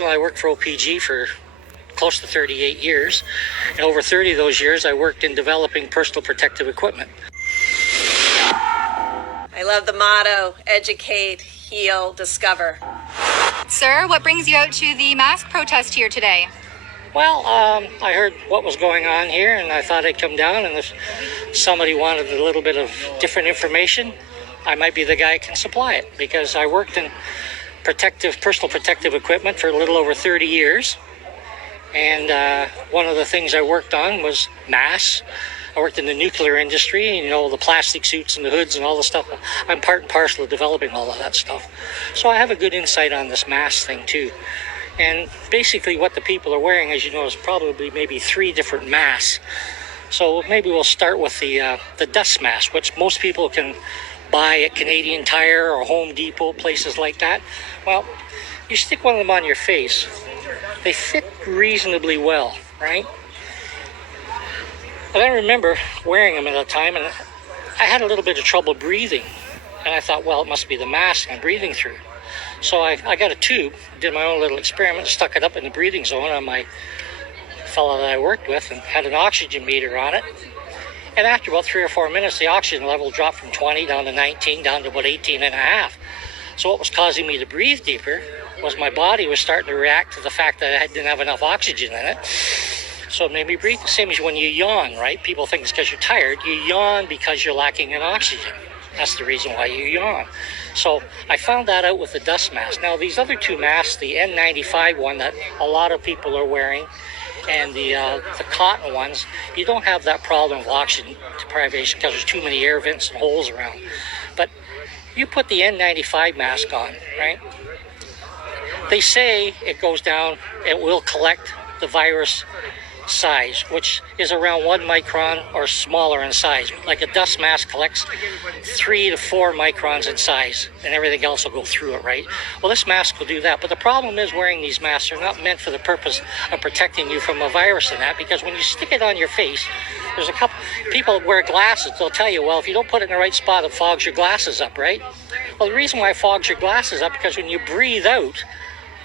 I worked for OPG for close to 38 years, and over 30 of those years I worked in developing personal protective equipment. I love the motto, educate, heal, discover. Sir, what brings you out to the mask protest here today? Well, I heard what was going on here, and I thought I'd come down, and if somebody wanted a little bit of different information, I might be the guy that can supply it, because I worked in personal protective equipment for a little over 30 years. And one of the things I worked on was masks. I worked in the nuclear industry, the plastic suits and the hoods and all the stuff. I'm part and parcel of developing all of that stuff. So I have a good insight on this mask thing too. And basically what the people are wearing, as you know, is probably maybe 3 different masks. So maybe we'll start with the dust mask, which most people can buy at Canadian Tire or Home Depot, places like that. Well, you stick one of them on your face. They fit reasonably well, right? And I remember wearing them at a time, and I had a little bit of trouble breathing. And I thought, well, it must be the mask I'm breathing through. So I got a tube, did my own little experiment, stuck it up in the breathing zone on my fellow that I worked with, and had an oxygen meter on it. And after about 3 or 4 minutes, the oxygen level dropped from 20 down to 19, down to about 18 and a half. So what was causing me to breathe deeper was my body was starting to react to the fact that I didn't have enough oxygen in it. So it made me breathe the same as when you yawn, right? People think it's because you're tired. You yawn because you're lacking in oxygen. That's the reason why you yawn. So I found that out with the dust mask. Now, these other 2 masks, the N95 one that a lot of people are wearing, and the cotton ones, you don't have that problem of oxygen deprivation because there's too many air vents and holes around. But you put the N95 mask on, right? They say it goes down, it will collect the virus size, which is around 1 micron or smaller in size. Like a dust mask collects 3 to 4 microns in size, and everything else will go through it, right? Well, this mask will do that, but the problem is wearing these masks are not meant for the purpose of protecting you from a virus and that, because when you stick it on your face, there's a couple people wear glasses. They'll tell you, well, if you don't put it in the right spot, it fogs your glasses up, right? Well, the reason why it fogs your glasses up, because when you breathe out,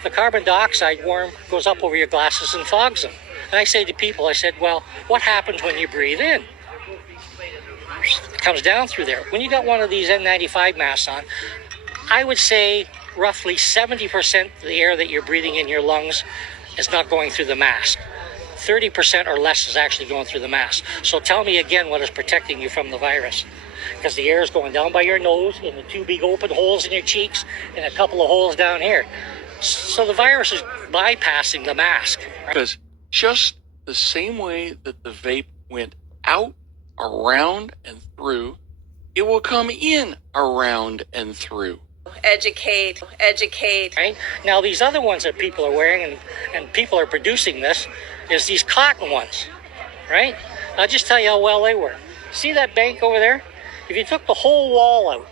the carbon dioxide worm goes up over your glasses and fogs them. And I say to people, I said, well, what happens when you breathe in? It comes down through there. When you got one of these N95 masks on, I would say roughly 70% of the air that you're breathing in your lungs is not going through the mask. 30% or less is actually going through the mask. So tell me again what is protecting you from the virus. Because the air is going down by your nose, and the 2 big open holes in your cheeks, and a couple of holes down here. So the virus is bypassing the mask. Right? Because just the same way that the vape went out, around, and through, it will come in, around, and through. Educate. Right? Now, these other ones that people are wearing, and people are producing this, is these cotton ones, right? I'll just tell you how well they work. See that bank over there? If you took the whole wall out,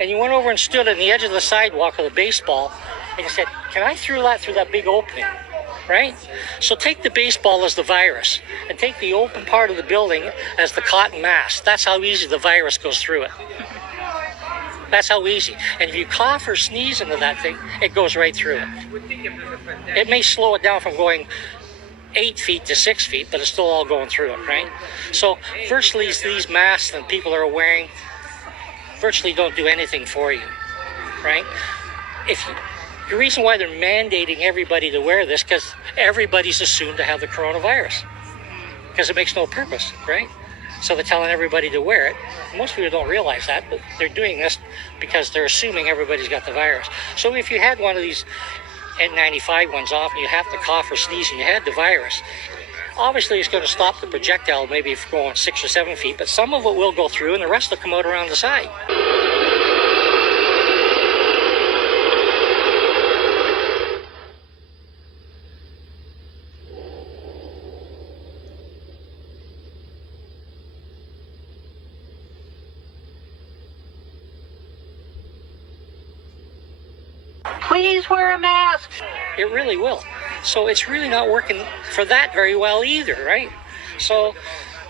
and you went over and stood on the edge of the sidewalk with a baseball, and you said, can I throw that through that big opening? Right? So take the baseball as the virus, and take the open part of the building as the cotton mask. That's how easy the virus goes through it. That's how easy. And if you cough or sneeze into that thing, it goes right through it. It may slow it down from going 8 feet to 6 feet, but it's still all going through it, right? So virtually these masks that people are wearing virtually don't do anything for you, right? The reason why they're mandating everybody to wear this, because everybody's assumed to have the coronavirus, because it makes no purpose, right? So they're telling everybody to wear it. Most people don't realize that, but they're doing this because they're assuming everybody's got the virus. So if you had one of these N95 ones off and you have to cough or sneeze and you had the virus, obviously it's going to stop the projectile maybe from going 6 or 7 feet, but some of it will go through and the rest will come out around the side. Please wear a mask. It really will. So it's really not working for that very well either, right? So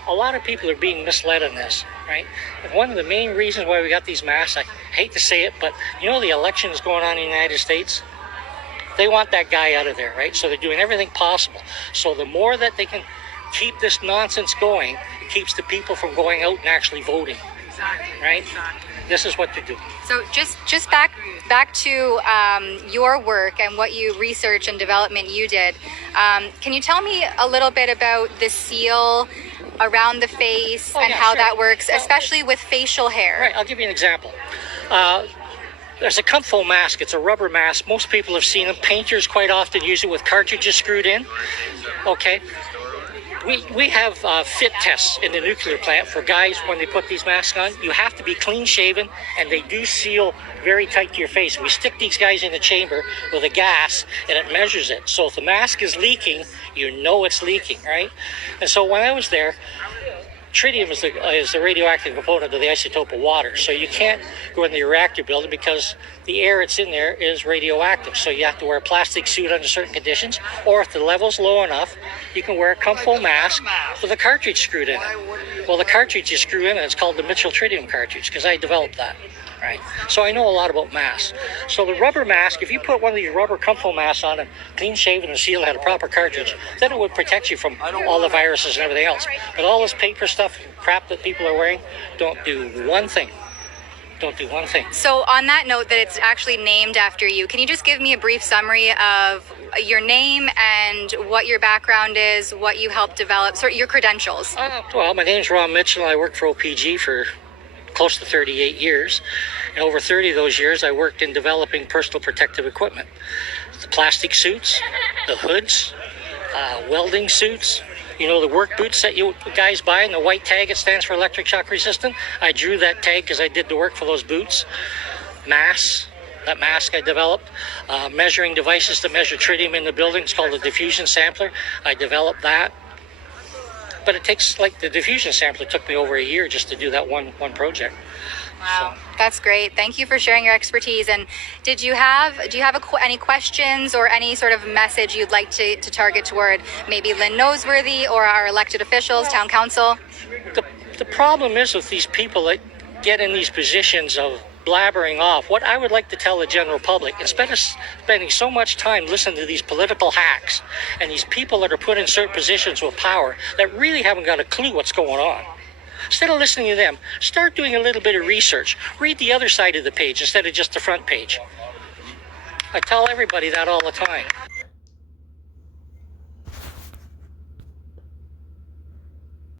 a lot of people are being misled in this, right? And one of the main reasons why we got these masks, I hate to say it, but the election is going on in the United States. They want that guy out of there, right? So they're doing everything possible. So the more that they can keep this nonsense going, it keeps the people from going out and actually voting, right? This is what they're doing. So just back to your work and what you research and development you did. Can you tell me a little bit about the seal around the face and yeah, how sure. that works, especially with facial hair? Right, I'll give you an example. There's a Comfo mask. It's a rubber mask. Most people have seen them. Painters quite often use it with cartridges screwed in. Okay. We have fit tests in the nuclear plant for guys when they put these masks on. You have to be clean shaven, and they do seal very tight to your face. We stick these guys in the chamber with a gas, and it measures it. So if the mask is leaking, you know it's leaking, right? And so when I was there, tritium is the radioactive component of the isotope of water. So you can't go in the reactor building because the air that's in there is radioactive. So you have to wear a plastic suit under certain conditions, or if the level's low enough, you can wear a Comfo mask with a cartridge screwed in it. Well, the cartridge you screw in, it's called the Mitchell tritium cartridge because I developed that. Right. So I know a lot about masks. So the rubber mask, if you put one of these rubber Comfo masks on and clean shaven and sealed, had a proper cartridge, then it would protect you from all the viruses and everything else. But all this paper stuff and crap that people are wearing, don't do one thing. Don't do one thing. So on that note that it's actually named after you, can you just give me a brief summary of your name and what your background is, what you helped develop, sort of your credentials? Well, my name's Ron Mitchell. I worked for OPG for close to 38 years. And over 30 of those years, I worked in developing personal protective equipment. The plastic suits, the hoods, welding suits, you know, the work boots that you guys buy, and the white tag, it stands for electric shock resistant. I drew that tag because I did the work for those boots. Masks, that mask I developed. Measuring devices to measure tritium in the building. It's called a diffusion sampler. I developed that. But it takes, like the diffusion sampler took me over a year just to do that one project. Wow, that's great. Thank you for sharing your expertise. And do you have any questions or any sort of message you'd like to target toward maybe Lynn Noseworthy or our elected officials, town council? The problem is with these people that get in these positions of blabbering off, what I would like to tell the general public, instead of spending so much time listening to these political hacks and these people that are put in certain positions with power that really haven't got a clue what's going on, instead of listening to them, start doing a little bit of research. Read the other side of the page instead of just the front page. I tell everybody that all the time.